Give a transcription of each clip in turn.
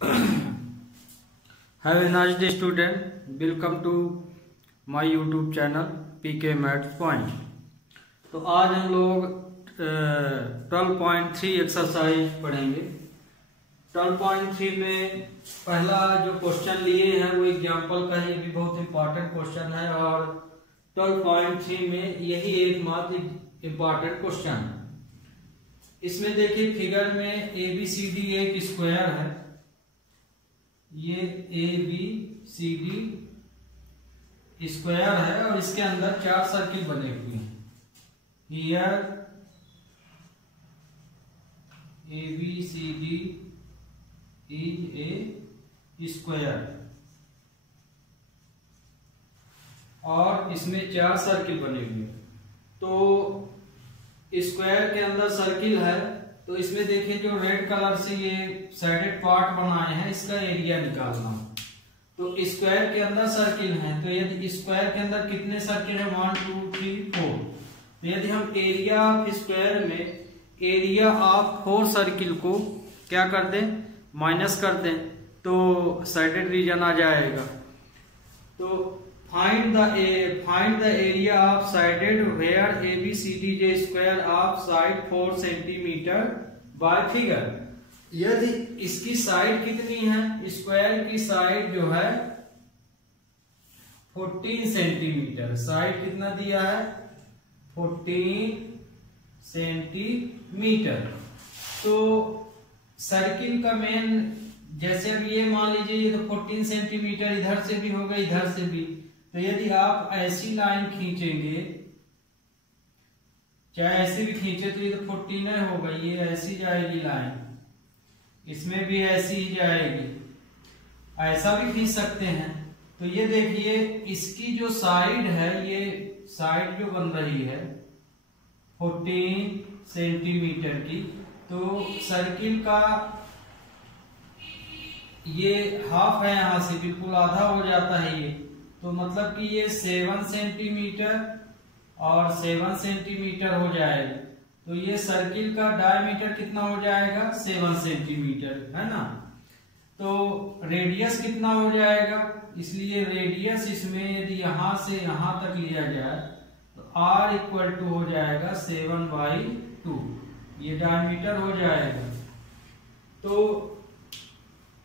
Have a nice day, student. Welcome to my YouTube channel PK Maths Point. तो आज हम लोग 12.3 exercise पढ़ेंगे। 12.3 में पहला जो क्वेश्चन लिए हैं वो एग्जाम्पल का ही, भी बहुत इम्पोर्टेंट क्वेश्चन है और 12.3 में यही एकमात्र इम्पोर्टेंट क्वेश्चन है। इसमें देखिए फिगर में ABCD एक स्क्वायर है, ये ABCD स्क्वायर है और इसके अंदर 4 सर्किल बने हुए हैं। Here ABCD is a square और इसमें 4 सर्किल बने हुए हैं। तो स्क्वायर के अंदर सर्किल है, तो इसमें देखिए जो रेड कलर से ये साइडेड पार्ट बनाए हैं, इसका एरिया निकालना। तो स्क्वायर के अंदर सर्किल है, तो यदि स्क्वायर के अंदर कितने सर्किल है 1 2 3 4, तो यदि हम एरिया ऑफ स्क्वायर में एरिया ऑफ 4 सर्किल को क्या कर दें, माइनस कर दें, तो साइडेड रीजन आ जाएगा। तो find the area of shaded where ABCD is a square of side 4 centimetre by figure. यदि इसकी साइड कितनी है, स्क्वायर की साइड जो है 14 सेंटीमीटर, साइड कितना दिया है 14 सेंटीमीटर। तो सर्किल का मेन, जैसे अब ये मान लीजिए ये तो 14 सेंटीमीटर इधर से भी होगा इधर से भी, तो यदि आप ऐसी लाइन खींचेंगे, चाहे ऐसे भी खींचे तो ये तो 14 होगा, ये ऐसी जाएगी लाइन, इसमें भी ऐसी ही जाएगी, ऐसा भी खींच सकते हैं। तो ये देखिए इसकी जो साइड है, ये साइड जो बन रही है 14 सेंटीमीटर की, तो सर्किल का ये हाफ है, यहां से बिल्कुल आधा हो जाता है ये, तो मतलब कि ये 7 सेंटीमीटर और 7 सेंटीमीटर हो जाएगा। तो ये सर्किल का डायमीटर कितना हो जाएगा 7 सेंटीमीटर, है ना। तो रेडियस कितना हो जाएगा, इसलिए रेडियस इसमें यदि यहां से यहां तक लिया जाए तो R इक्वल टू हो जाएगा 7/2, ये डायमीटर हो जाएगा। तो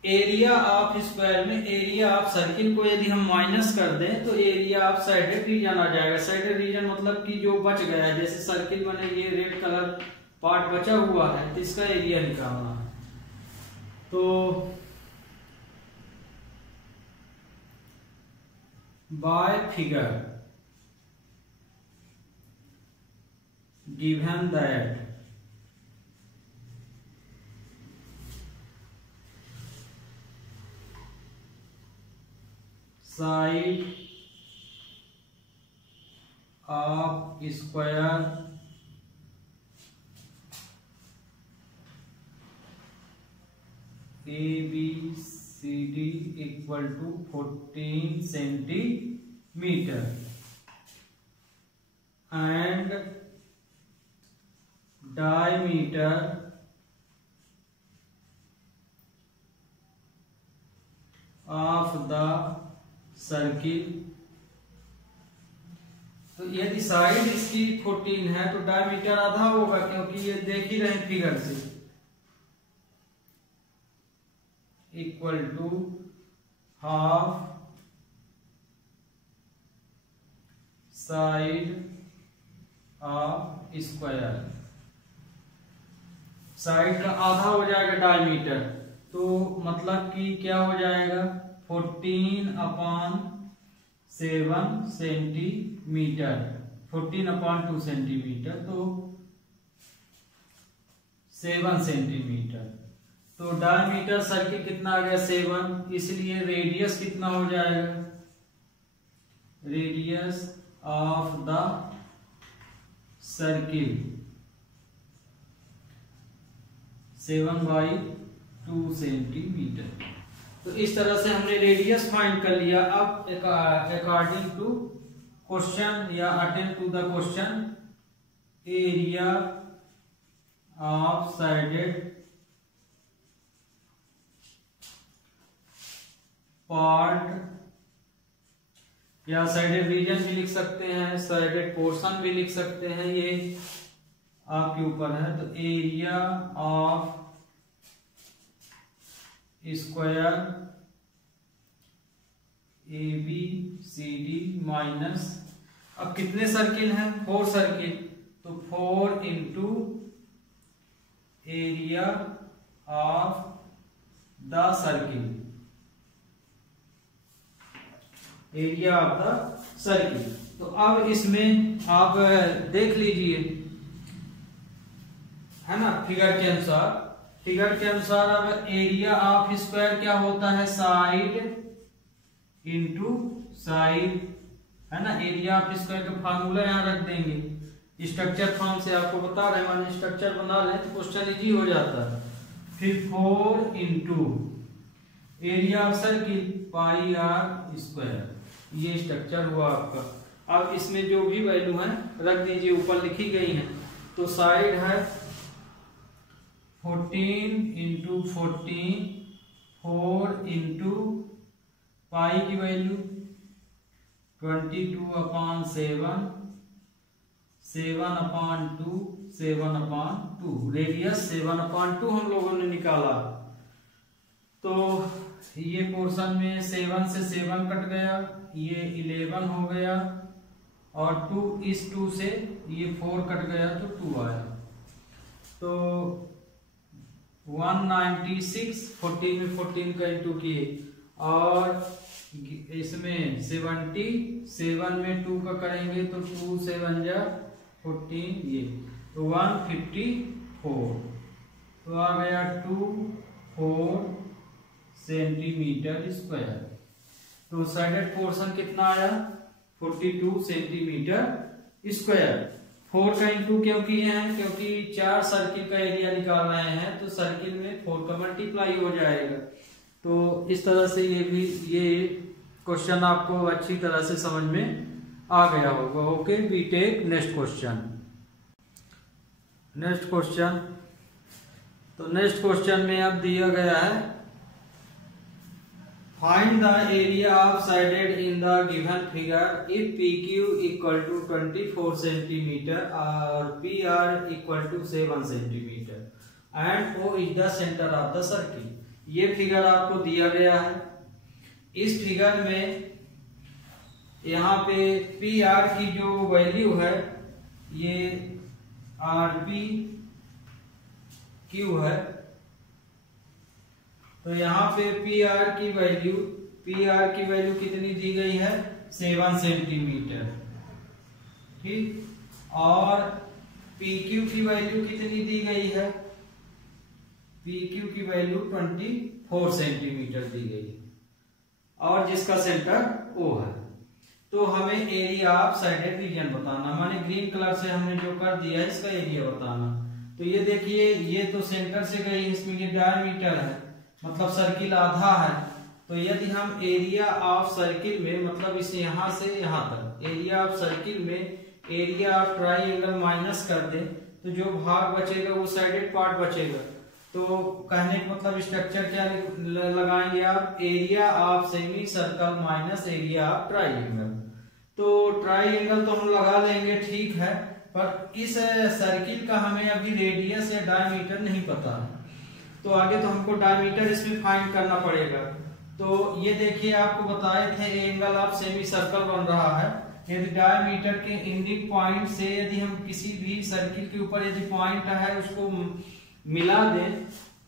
एरिया ऑफ स्क्वायर में एरिया ऑफ सर्किल को यदि हम माइनस कर दें तो एरिया ऑफ साइडेड रीजन आ जाएगा। साइडेड रीजन मतलब कि जो बच गया है, जैसे सर्किल बने ये रेड कलर पार्ट बचा हुआ है, तो इसका एरिया निकालना है। तो by figure given that side of square ABCD equal to 14 centimetre and diameter of the circle. तो यदि साइड इसकी 14 है तो डायमीटर आधा होगा, क्योंकि ये देख ही रहे फिगर से, equal to half side of square. Side का आधा हो जाएगा डायमीटर, तो मतलब कि क्या हो जाएगा 14/7 सेंटीमीटर, 14/2 सेंटीमीटर, तो 7 सेंटीमीटर। तो डायमीटर सर्किल कितना आ गया 7, इसलिए रेडियस कितना हो जाएगा, radius of the circle 7/2 centimetre. तो इस तरह से हमने रेडियस फाइंड कर लिया। अब अकॉर्डिंग टू क्वेश्चन या attend to the question, area of shaded part या साइडेड रीजन भी लिख सकते हैं, साइडेड पोर्शन भी लिख सकते हैं, ये आपके ऊपर है। तो area of square ABCD minus, अब कितने सर्किल हैं? 4 सर्किल, तो 4 into area of the circle, area of the circle. तो अब इसमें आप देख लीजिए, है ना, फिगर के अनुसार, फिगर के अनुसार अब एरिया ऑफ स्क्वायर क्या होता है? साइड इंटू साइड, है ना। एरिया ऑफ स्क्वायर का फार्मूला यहाँ रख देंगे, स्ट्रक्चर फॉर्म से आपको बता रहे हैं, मान स्ट्रक्चर बना लें तो क्वेश्चन इजी हो जाता है। फिर 4 into area of circle pi r square, ये स्ट्रक्चर हुआ आपका। अब इसमें जो भी वैल्यू है रख दीजिए, ऊपर लिखी गई है। तो साइड है 14 इंटू 14, 4 इंटू पाई की वैल्यू 22/7, 7/2, 7/2, रेडियस 7/2 हम लोगों ने निकाला। तो ये पोर्शन में 7 से 7 कट गया, ये 11 हो गया, और 2 इस 2 से ये 4 कट गया तो 2 आया। तो 196, 14 में 14 का इंटू किए, और इसमें 70, 7 में 2 का करेंगे तो 2 7 जा 14, ये तो 154, तो आ गया 24 सेंटीमीटर स्क्वायर। तो साइडेड पोर्शन कितना आया? 42 सेंटीमीटर स्क्वायर। 4 का इंटू क्यों किए हैं? क्योंकि 4 सर्किल का एरिया निकाल रहे हैं, तो सर्किल में 4 का मल्टीप्लाई हो जाएगा। तो इस तरह से ये क्वेश्चन आपको अच्छी तरह से समझ में आ गया होगा। Okay, we take next question. Next question, तो नेक्स्ट क्वेश्चन में अब दिया गया है, find the area of shaded in the given figure if PQ equal to 24 centimetre और PR equal to 7 centimetre and O is the centre of the circle. ये figure आपको दिया गया है। इस फिगर में यहाँ पे PR की जो वैल्यू है ये RPQ है। तो यहाँ पे PR की वैल्यू कितनी दी गई है? 7 सेंटीमीटर, ठीक। और PQ की वैल्यू कितनी दी गई है? PQ की वैल्यू 24 सेंटीमीटर दी गई है, और जिसका सेंटर O है। तो हमें एरिया ऑफ साइडेड रीजन बताना, माने ग्रीन कलर से हमने जो कर दिया है इसका एरिया बताना। तो ये देखिए, ये तो सेंटर से गई, इसमें ये डायमीटर है, मतलब सर्किल आधा है। तो यदि हम एरिया ऑफ सर्किल में, मतलब इसे यहां से यहां तक, एरिया ऑफ सर्किल में एरिया ऑफ ट्राइंगल माइनस कर दे, तो जो भाग बचेगा वो साइडेड पार्ट बचेगा। तो कहने का मतलब स्ट्रक्चर क्या लगाएंगे आप? Area of semi circle minus area of triangle. तो ट्राइंगल तो हम लगा लेंगे, ठीक है, पर इस सर्किल का हमें अभी रेडियस या डायमीटर नहीं पता है। तो आगे तो हमको डायमीटर इसमें फाइंड करना पड़ेगा। तो ये देखिए, आपको बताए थे एंगल ऑफ सेमी सर्कल बन रहा है। यदि डायमीटर के इंडिक पॉइंट से यदि हम किसी भी सर्किल के ऊपर यदि पॉइंट है उसको मिला दें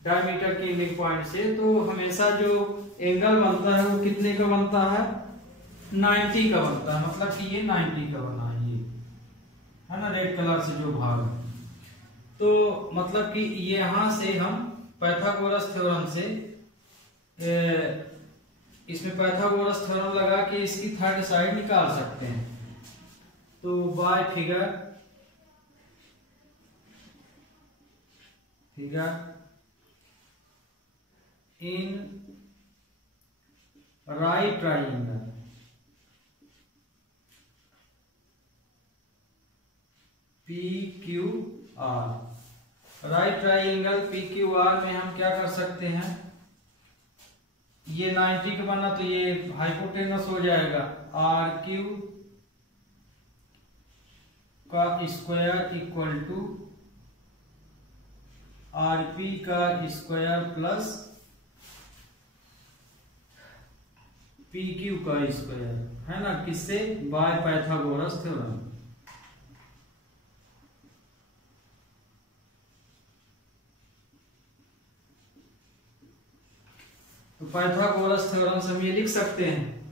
डायमीटर के इंडिक पॉइंट से, तो हमेशा जो एंगल बनता है वो कितने का बनता है? 90 का बनता है। मतलब कि ये 90 का बना है, ये है ना, रेड कलर से जो भाग है। तो मतलब कि यहां से हम पाइथागोरस थ्योरम से इसमें पाइथागोरस थ्योरम लगा के इसकी थर्ड साइड निकाल सकते हैं। तो by figure in right triangle PQR, right triangle PQR में हम क्या कर सकते हैं? ये 90 का बना तो ये हाइपोटेनस हो जाएगा। आर क्यू का square equal to R P का स्क्वायर प्लस पी क्यू का स्क्वायर, है ना, किससे? By Pythagoras theorem. तो पाइथागोरस थ्योरम से हम ये लिख सकते हैं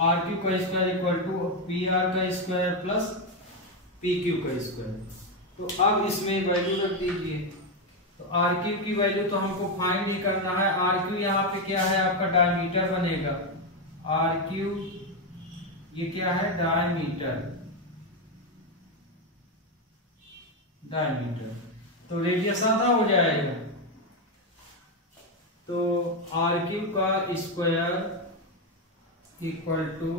आर क्यू का square equal to P R का स्क्वायर प्लस पी क्यू का स्क्वायर। तो अब इसमें वैल्यू रख दीजिए। तो आर क्यू की वैल्यू तो हमको फाइंड ही करना है। आर क्यू यहाँ पे क्या है? आपका डायमीटर बनेगा। आर क्यू ये क्या है? डायमीटर। डायमीटर तो रेडियस आधा हो जाएगा। तो आर क्यू का स्क्वायर इक्वल टू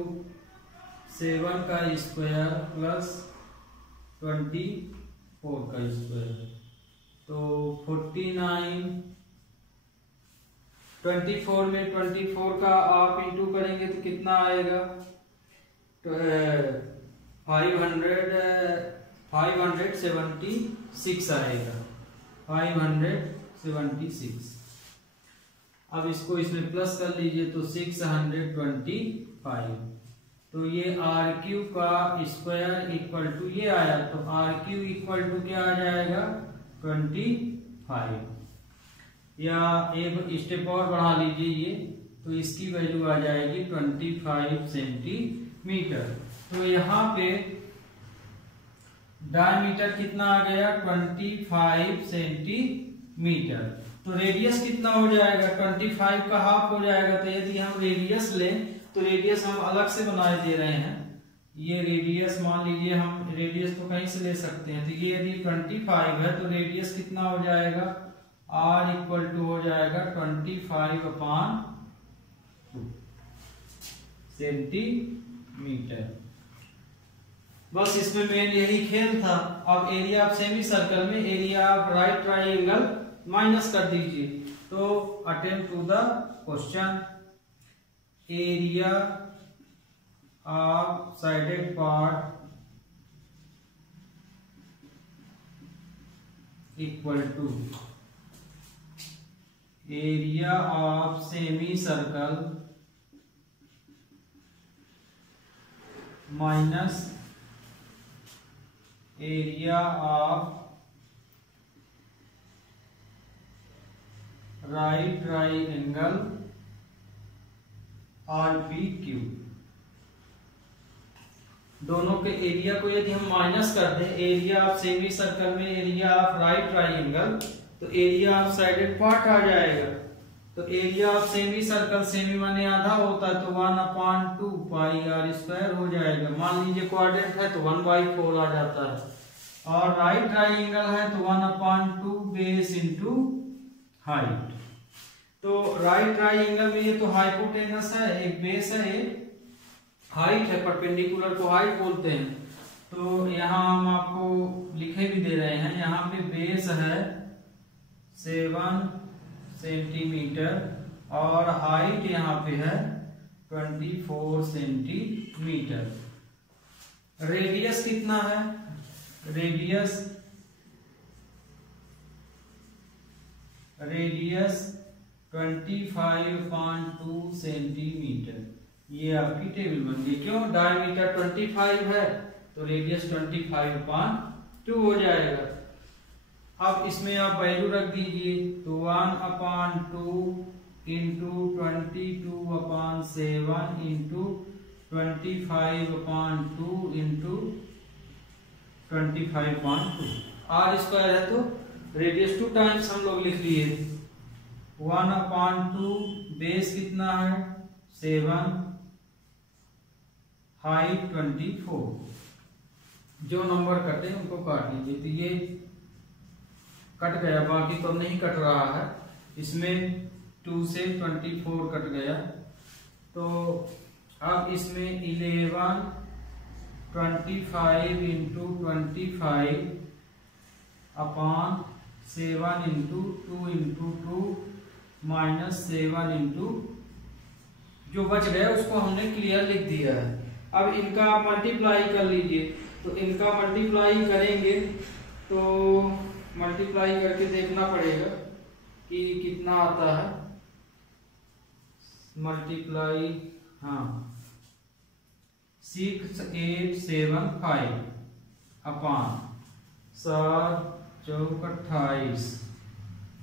7 का स्क्वायर प्लस 24 का स्क्वायर। तो 49, 24 में 24 का आप इंटू करेंगे तो कितना आएगा? 576 आएगा। 576। अब इसको इसमें प्लस कर लीजिए तो 625। तो ये आर क्यू का स्क्वायर इक्वल टू ये आया। तो आर क्यू इक्वल टू क्या आ जाएगा? 25। या एक स्टेप और बढ़ा लीजिए ये, तो इसकी वैल्यू आ जाएगी 25 सेंटीमीटर। तो यहाँ पे डायमीटर कितना आ गया? 25 सेंटीमीटर। तो रेडियस कितना हो जाएगा? 25 का हाफ हो जाएगा। तो यदि हम रेडियस लें तो रेडियस हम अलग से बनाए दे रहे हैं। ये रेडियस मान लीजिए, हम रेडियस तो कहीं से ले सकते हैं। तो ये यदि 25 है तो रेडियस कितना हो जाएगा? R इक्वल टू हो जाएगा 25/2 सेंटीमीटर। बस इसमें मेन यही खेल था। अब एरिया ऑफ सेमी सर्कल में area of right triangle minus कर दीजिए। तो attempt to the question. Area of shaded part equal to area of semi circle minus area of right triangle RPQ। दोनों के एरिया को यदि हम माइनस कर दें, एरिया ऑफ सेमी सर्कल में एरिया ऑफ राइट ट्राइंगल, तो एरिया ऑफ साइडेड पार्ट आ जाएगा। तो area of semi circle, semi माने आधा होता है, तो 1/2 पाई r स्क्वायर हो जाएगा। मान लीजिए क्वाड्रेंट है तो 1/4 आ जाता है। और राइट ट्राइंगल है तो 1/2 बेस इंटू हाइट। तो राइट ट्राइंगल में ये तो हाइपोटेनस है, एक बेस है, एक हाइट है। परपेंडिकुलर को हाइट बोलते हैं। तो यहाँ हम आपको लिखे भी दे रहे हैं। यहाँ पे बेस है 7 सेंटीमीटर और हाइट यहाँ पे है 24 सेंटीमीटर। रेडियस कितना है? Radius 25/2 centimetre. ये आपकी टेबल बन गई। क्यों? डायमीटर 25 है तो रेडियस 25/2 हो जाएगा। अब इसमें आप वैल्यू रख दीजिए। तो 1/2 into 22/7 into 25/2 into 25/2। r square है तो रेडियस 2 टाइम्स हम लोग लिख लिए। 1/2 बेस कितना है? 7, हाइट 24। जो नंबर कटे उनको काट लीजिए। तो ये कट गया, बाकी तो नहीं कट रहा है। इसमें 2 से 24 कट गया। तो अब इसमें 11 25 इंटू 25/7 इंटू 2 इंटू 2 -7 इंटू जो बच गया उसको हमने क्लियर लिख दिया है। अब इनका मल्टीप्लाई कर लीजिए, तो इनका मल्टीप्लाई करेंगे तो मल्टीप्लाई करके देखना पड़ेगा कि कितना आता है। मल्टीप्लाई, हाँ 6875 अपान 7 चौक 28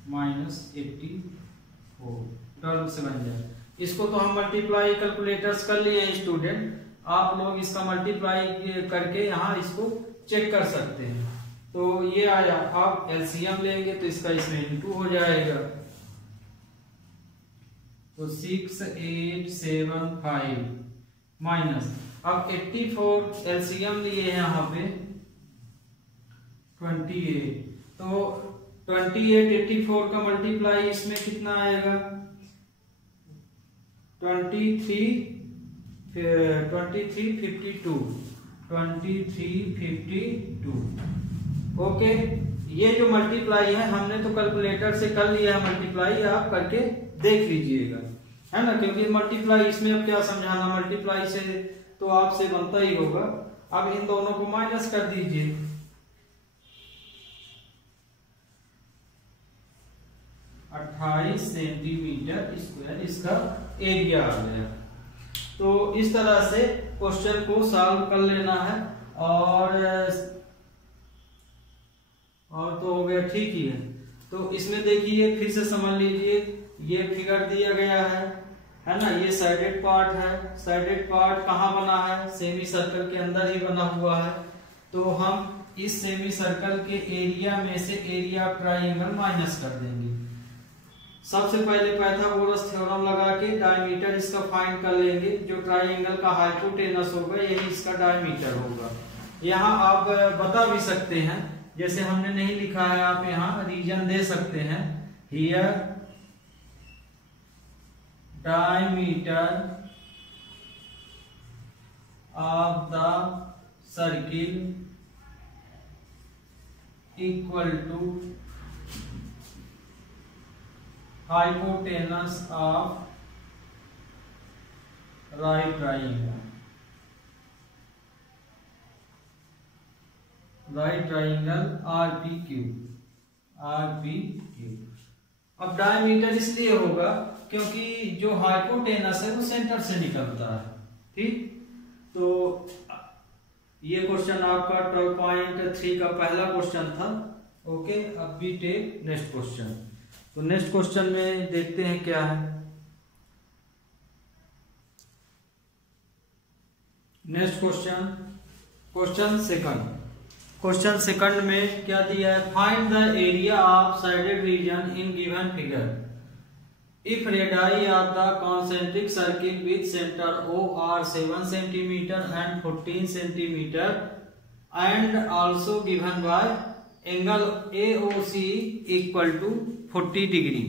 -84 12 से बन जाए। इसको तो हम मल्टीप्लाई कैलकुलेटर्स कर लिए हैं स्टूडेंट, आप लोग इसका मल्टीप्लाई करके यहाँ इसको चेक कर सकते हैं। तो ये आया, आप एलसीएम लेंगे तो इसका इसमें इंटू हो जाएगा, तो 6875 माइनस, अब 84 एलसीएम लिए हैं यहाँ पे 28, तो 28 84 का मल्टीप्लाई इसमें कितना आएगा 2352 ओके। ये जो मल्टीप्लाई है हमने तो कैलकुलेटर से कर लिया है मल्टीप्लाई, आप करके देख लीजिएगा, है ना, क्योंकि मल्टीप्लाई इसमें अब क्या समझाना, मल्टीप्लाई से तो आपसे बनता ही होगा। अब इन दोनों को माइनस कर दीजिए, 28 सेंटीमीटर स्क्वायर इसका एरिया आ गया। तो इस तरह से क्वेश्चन को सॉल्व कर लेना है, और तो हो गया, ठीक ही है। तो इसमें देखिए फिर से समझ लीजिए, ये फिगर दिया गया है ना, ये साइडेड पार्ट है, साइडेड पार्ट कहाँ बना है, सेमी सर्कल के अंदर ही बना हुआ है। तो हम इस सेमी सर्कल के एरिया में से एरिया ऑफ ट्राइंगल माइनस कर देंगे। सबसे पहले पाइथागोरस थ्योरम लगा के डायमीटर इसका फाइंड कर लेंगे, जो ट्राइंगल का हाइपोटेनस होगा यही इसका डायमीटर होगा। यहाँ आप बता भी सकते हैं, जैसे हमने नहीं लिखा है आप यहाँ रीजन दे सकते हैं, here diameter of the circle equal to hypotenuse of right triangle, right triangle RPQ। अब डायमीटर इसलिए होगा क्योंकि जो हाइपोटेनस है वो सेंटर से निकलता है, ठीक। तो ये क्वेश्चन आपका 12.3 का पहला क्वेश्चन था, ओके। अब भी टेक नेक्स्ट क्वेश्चन। तो नेक्स्ट क्वेश्चन में देखते हैं क्या है। नेक्स्ट क्वेश्चन, क्वेश्चन सेकंड में क्या दिया है, find the area of shaded region in given figure if radius of the concentric circle with centre O are 7 cm and 14 cm and also given by angle AOC equal to 40 degree.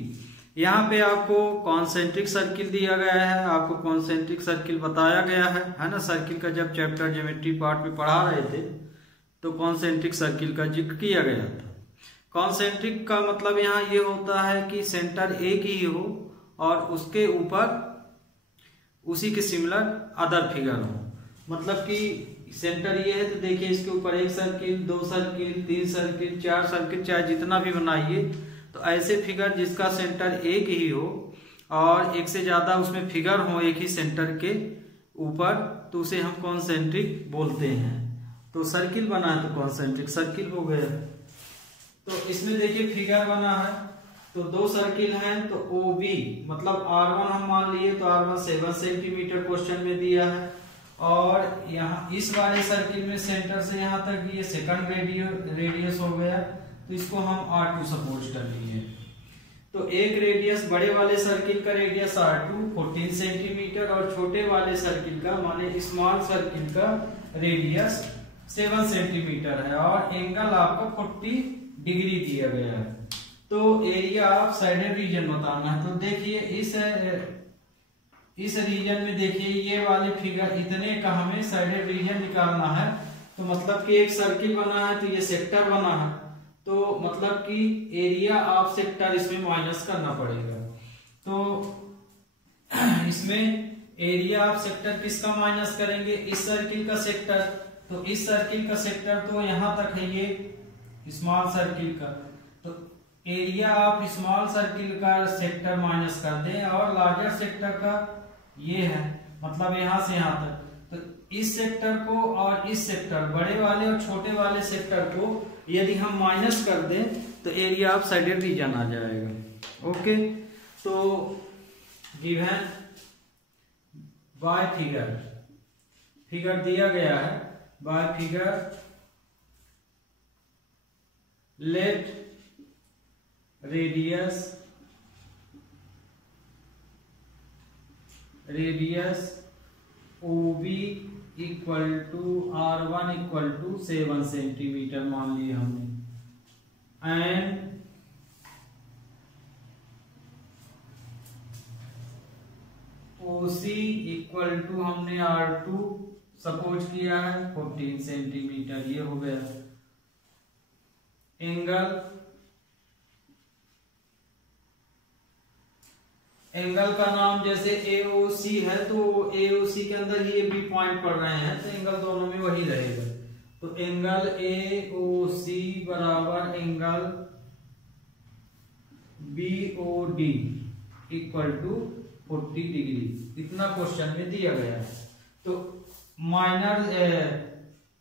यहाँ पे आपको concentric circle दिया गया है, आपको concentric circle बताया गया है ना। सर्किल का जब चैप्टर ज्योमेट्री पार्ट में पढ़ा रहे थे तो कॉन्सेंट्रिक सर्किल का जिक्र किया गया था। कॉन्सेंट्रिक का मतलब यहाँ ये होता है कि सेंटर एक ही हो और उसके ऊपर उसी के सिमिलर अदर फिगर हो। मतलब कि सेंटर ये है तो देखिए इसके ऊपर एक सर्किल, दो सर्किल, तीन सर्किल, चार सर्किल, चाहे जितना भी बनाइए, तो ऐसे फिगर जिसका सेंटर एक ही हो और एक से ज्यादा उसमें फिगर हो एक ही सेंटर के ऊपर, तो उसे हम कॉन्सेंट्रिक बोलते हैं। तो सर्किल बना है तो कॉन्सेंट्रिक सर्किल हो गया। तो इसमें देखिए फिगर बना है तो दो सर्किल हैं, तो OB मतलब R1 हम मान लिए, तो R1 7 सेंटीमीटर क्वेश्चन में दिया है, और यहाँ इस वाले सर्किल में सेंटर से यहाँ तक ये सेकंड रेडियस हो गया, तो इसको हम R2 सपोज कर लिए। तो एक रेडियस बड़े वाले सर्किल का रेडियस R2 14 सेंटीमीटर और छोटे वाले सर्किल का माने स्मॉल सर्किल का रेडियस 7 सेंटीमीटर है, और एंगल आपका 40 डिग्री दिया गया है। तो एरिया ऑफ साइडेड रीजन बताना है। तो देखिए इस रीजन में देखिए ये वाले फिगर इतने का हमें साइडेड रीजन निकालना है। तो मतलब कि एक सर्किल बना है तो ये सेक्टर बना है, तो मतलब कि एरिया ऑफ सेक्टर इसमें माइनस करना पड़ेगा। तो इसमें एरिया ऑफ सेक्टर किसका माइनस करेंगे, इस सर्किल का सेक्टर। तो इस सर्किल का सेक्टर तो यहां तक है, ये स्मॉल सर्किल का, तो एरिया ऑफ स्मॉल सर्किल का सेक्टर माइनस कर दें, और लार्जर सेक्टर का ये है, मतलब यहां से यहां तक। तो इस सेक्टर को और इस सेक्टर, बड़े वाले और छोटे वाले सेक्टर को यदि हम माइनस कर दें तो एरिया ऑफ साइडेड रीजन आ जाएगा। ओके, तो गिवन बाय फिगर दिया गया है, by figure let radius OB equal to R1 equal to 7 centimetre मान लिए हमने, एंड OC इक्वल टू हमने R2 सपोज किया है 14 सेंटीमीटर, ये हो गया। एंगल का नाम जैसे AOC है, तो AOC के अंदर ये भी पॉइंट पड़ रहे हैं, तो एंगल दोनों में वही रहेगा। तो एंगल AOC बराबर angle BOD equal to 40 degree, इतना क्वेश्चन में दिया गया है। तो माइनर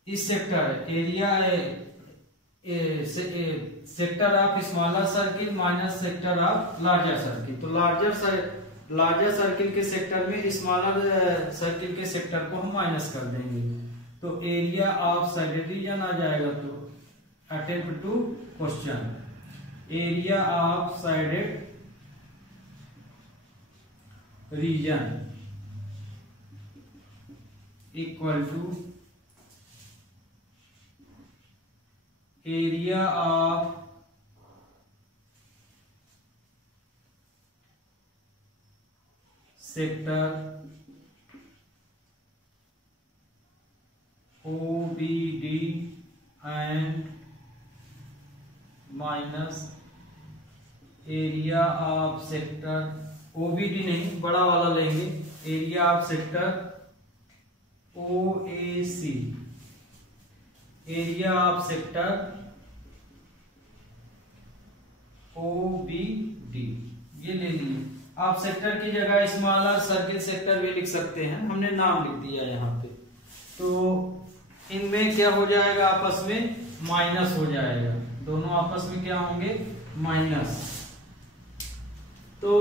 इस sector area sector of smaller circle minus sector of larger circle, तो लार्जर सर्किल के सेक्टर में स्मॉलर सर्किल के सेक्टर को हम माइनस कर देंगे, तो एरिया ऑफ साइडेड रीजन आ जाएगा। तो attempt to question, area of shaded region equal to area of sector OBD and minus area of sector OBD नहीं, बड़ा वाला लेंगे, area of sector OAC, area of sector OBD, ये ले लिए। आप सेक्टर की जगह स्मॉलर सर्किल सेक्टर भी लिख सकते हैं, हमने नाम लिख दिया यहाँ पे। तो इनमें क्या हो जाएगा, आपस में माइनस हो जाएगा, दोनों आपस में क्या होंगे, माइनस। तो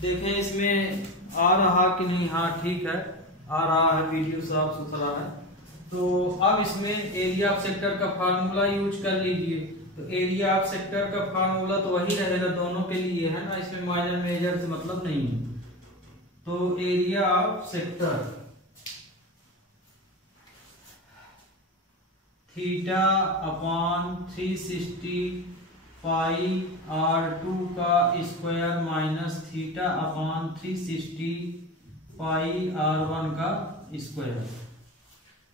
देखें इसमें आ रहा कि नहीं, हाँ ठीक है आ रहा है, वीडियो साफ सुथरा है। तो अब इसमें एरिया ऑफ सेक्टर का फार्मूला यूज कर लीजिए। तो एरिया ऑफ सेक्टर का फार्मूला तो वही रहेगा दोनों के लिए, है ना, इसमें माइनर मेजर से मतलब नहीं है। तो area of sector theta upon 360 pi R2 का स्क्वायर माइनस थीटा अपॉन 360 पाई R1 का स्क्वायर,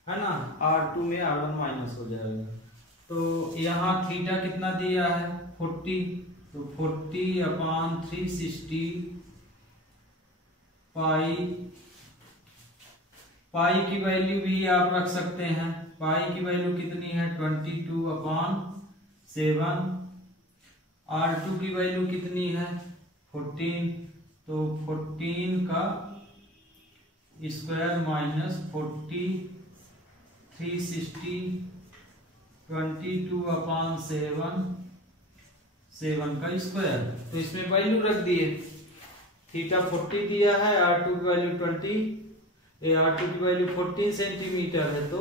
है ना, R2 में R1 माइनस हो जाएगा। तो यहाँ थीटा कितना दिया है 40, तो 40 अपॉन 360 पाई की वैल्यू भी आप रख सकते हैं, पाई की वैल्यू कितनी है 22 अपॉन 7, R2 की वैल्यू कितनी है 14, तो 14 का स्क्वायर माइनस 40 360 22 अपॉन 7 का स्क्वायर। तो इसमें वैल्यू रख दिए, थीटा 40 दिया है, R2 की वैल्यू R2 की वैल्यू 14 सेंटीमीटर है, तो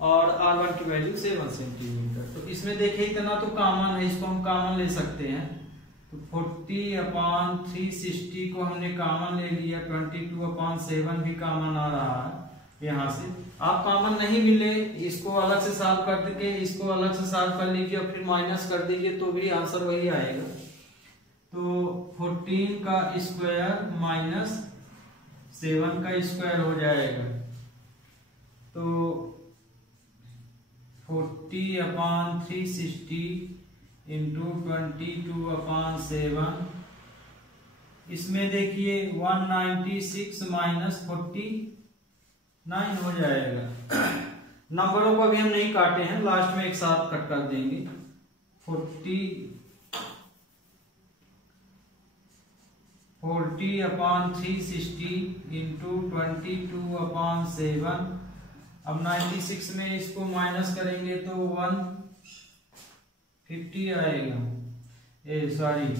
और R1 की वैल्यू 7 सेंटीमीटर। तो इसमें देखिए इतना तो कॉमन है, इसको हम कॉमन ले सकते हैं। तो 40 अपॉन 360 को हमने कॉमन ले लिया, 22 अपॉन 7 भी कॉमन आ रहा है यहाँ से। आप कॉमन नहीं मिले, इसको अलग से सॉल्व करके इसको अलग से सॉल्व कर लीजिए और फिर माइनस कर दीजिए, तो भी आंसर वही आएगा। तो 14 का स्क्वायर माइनस 7 का स्क्वायर हो जाएगा, तो 40 अपॉन 360 इंटू 22 अपॉन 7 इसमें देखिए 196 माइनस 49 हो जाएगा। नंबरों को अभी हम नहीं काटे हैं, लास्ट में एक साथ कट कर देंगे। 40/360 इंटू 22/7। अब 96 में इसको माइनस करेंगे तो 150 आएगा। सॉरी,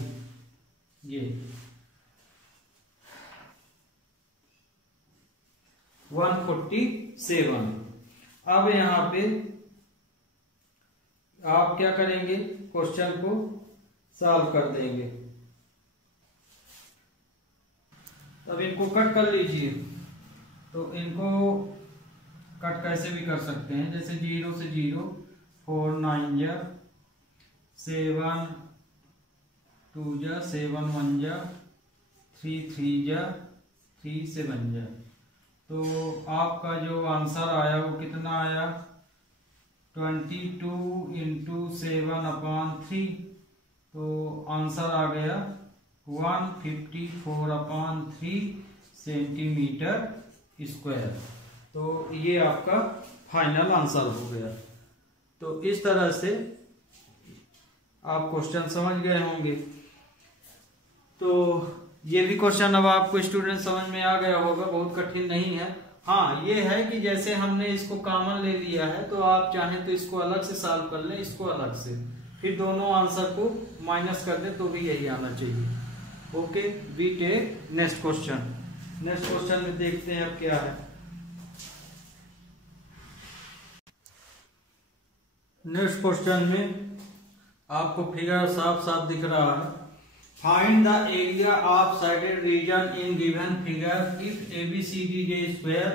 ये 147। अब यहाँ पे आप क्या करेंगे, क्वेश्चन को सॉल्व कर देंगे। अब इनको कट कर लीजिए। तो इनको कट कैसे भी कर सकते हैं, जैसे 0 से 0, 4 9 जा, 7 2 जा, 7 1 जा, 3 3 जा, 3 7 जा। तो आपका जो आंसर आया वो कितना आया, 22 इंटू 7/3। तो आंसर आ गया 154/3 सेंटीमीटर स्क्वायर। तो ये आपका फाइनल आंसर हो गया। तो इस तरह से आप क्वेश्चन समझ गए होंगे। तो ये भी क्वेश्चन अब आपको स्टूडेंट समझ में आ गया होगा, बहुत कठिन नहीं है। हाँ, ये है कि जैसे हमने इसको कॉमन ले लिया है, तो आप चाहें तो इसको अलग से सॉल्व कर लें, इसको अलग से, फिर दोनों आंसर को माइनस कर दें तो भी यही आना चाहिए। Okay, we take next question. Next question में देखते हैं अब क्या है। नेक्स्ट क्वेश्चन में आपको फिगर साफ साफ दिख रहा है। Find the area of shaded region in given figure if ABCD square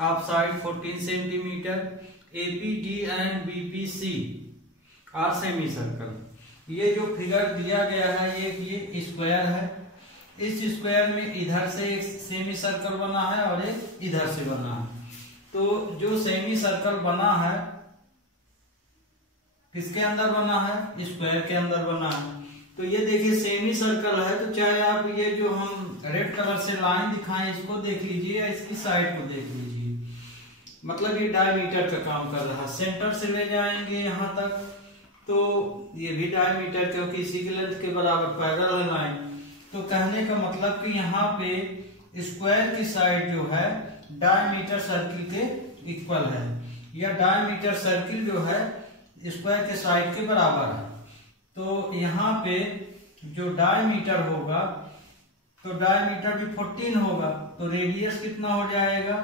of side 14 centimetre, APD and BPC are semi circle. ये जो फिगर दिया गया है ये स्क्वायर है। इस स्क्वायर में इधर से एक सेमी सर्कल बना है और एक इधर से बना है। तो जो सेमी सर्कल बना है किसके अंदर बना है, स्क्वायर के अंदर बना है। तो ये देखिए सेमी सर्कल है, तो चाहे आप ये जो हम रेड कलर से लाइन दिखाएं इसको देख लीजिए या इसकी साइड को देख लीजिए, मतलब ये डायमीटर का काम कर रहा है। सेंटर से ले जाएंगे यहाँ तक तो ये भी डायमीटर, क्योंकि इसी के लेंथ के बराबर पैरेलल है लाइन। तो कहने का मतलब कि यहाँ पे स्क्वायर की साइड जो है डायमीटर सर्किल के इक्वल है, या डायमीटर सर्किल जो है स्क्वायर के साइड के बराबर है। तो यहाँ पे जो डायमीटर होगा तो डायमीटर भी 14 होगा, तो रेडियस कितना हो जाएगा,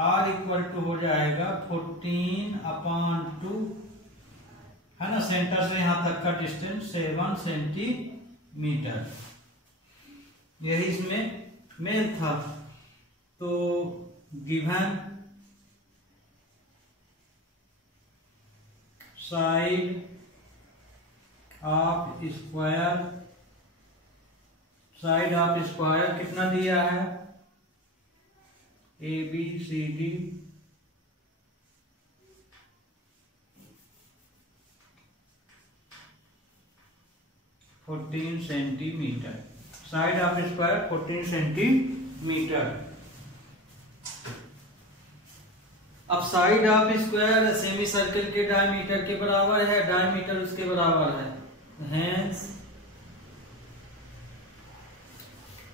R इक्वल टू हो जाएगा 14/2, है ना। सेंटर से यहाँ तक का डिस्टेंस 7 सेंटीमीटर, यही इसमें मेन था। तो given side of square, side of square कितना दिया है, ABCD 14 centimetre, side of square 14 centimetre. अब side of square semi circle के डायमीटर के बराबर है, डायमीटर उसके बराबर है, हेंस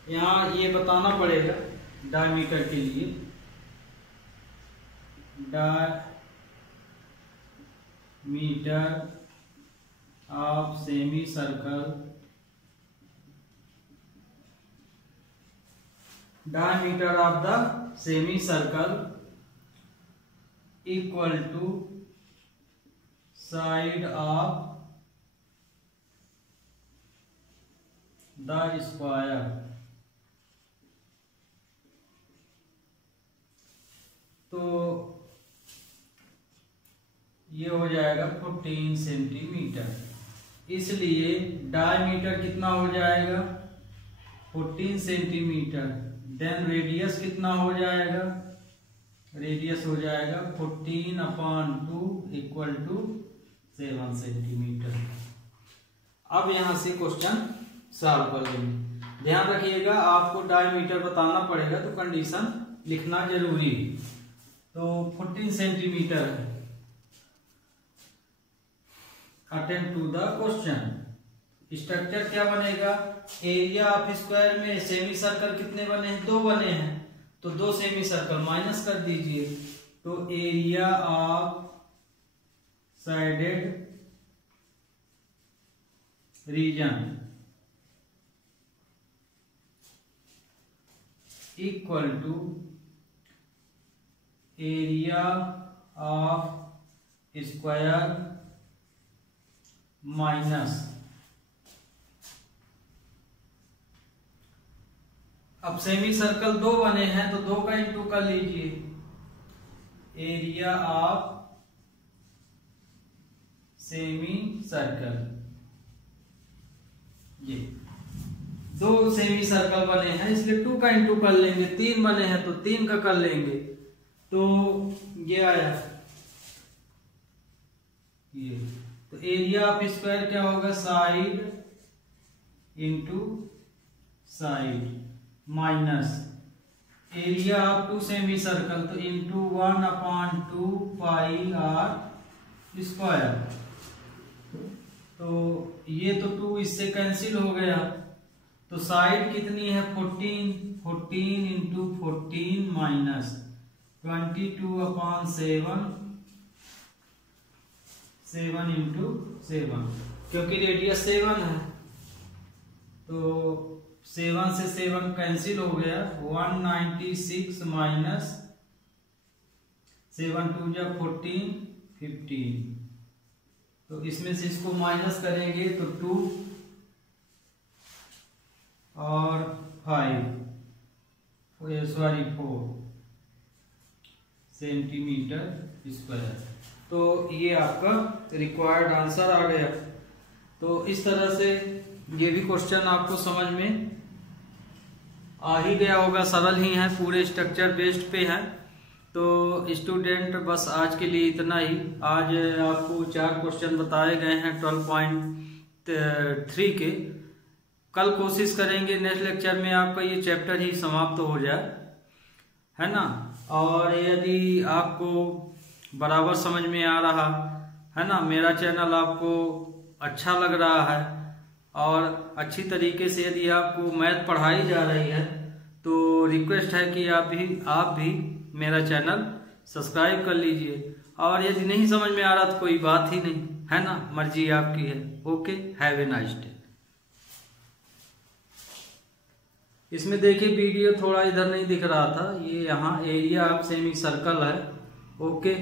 यहाँ ये बताना पड़ेगा डायमीटर के लिए, diameter of semi circle, diameter of the semi circle equal to side of the square. तो ये हो जाएगा 14 सेंटीमीटर, इसलिए डायमीटर कितना हो जाएगा 14 सेंटीमीटर, देन रेडियस कितना हो जाएगा, रेडियस हो जाएगा 14/2 इक्वल टू 7 सेंटीमीटर। अब यहां से क्वेश्चन सॉल्व कर लेंगे। ध्यान रखिएगा, आपको डायमीटर बताना पड़ेगा तो कंडीशन लिखना जरूरी है। तो 14 सेंटीमीटर है। Attend to the question. Structure क्या बनेगा, एरिया ऑफ स्क्वायर में सेमी सर्कल कितने बने हैं, 2 बने हैं, तो 2 सेमी सर्कल माइनस कर दीजिए, तो area of shaded region equal to area of square minus, अब सेमी सर्कल 2 बने हैं तो 2 का इंटू कर लीजिए, एरिया ऑफ सेमी सर्कल, ये 2 सेमी सर्कल बने हैं इसलिए 2 का इंटू कर लेंगे, 3 बने हैं तो 3 का कर लेंगे, तो ये आया ये। तो एरिया ऑफ स्क्वायर क्या होगा, side into side minus area of 2 semi circle, तो इंटू 1/2 पाई आर स्क्वायर, तो ये तो 2 इससे कैंसिल हो गया, तो साइड कितनी है 14 इंटू 14 माइनस 22/7, 7 इंटू 7, क्योंकि रेडियस 7 है तो 7 से 7 कैंसिल हो गया, 196 माइनस 7 2 जा 14 15, तो इसमें से इसको माइनस करेंगे तो 2 और 4 सेंटीमीटर स्क्वायर। तो ये आपका रिक्वायर्ड आंसर आ गया। तो इस तरह से ये भी क्वेश्चन आपको समझ में आ ही गया होगा, सरल ही है, पूरे स्ट्रक्चर बेस्ड पे है। तो स्टूडेंट बस आज के लिए इतना ही। आज आपको 4 क्वेश्चन बताए गए हैं 12.3 के। कल कोशिश करेंगे नेक्स्ट लेक्चर में आपका ये चैप्टर ही समाप्त हो जाए, है ना। और यदि आपको बराबर समझ में आ रहा है ना, मेरा चैनल आपको अच्छा लग रहा है और अच्छी तरीके से यदि आपको मैथ पढ़ाई जा रही है तो रिक्वेस्ट है कि आप भी मेरा चैनल सब्सक्राइब कर लीजिए। और यदि नहीं समझ में आ रहा तो कोई बात ही नहीं, है ना, मर्जी आपकी है। Okay, have a nice day. इसमें देखिए वीडियो थोड़ा इधर नहीं दिख रहा था, ये यहाँ एरिया ऑफ सेमी सर्कल है। ओके।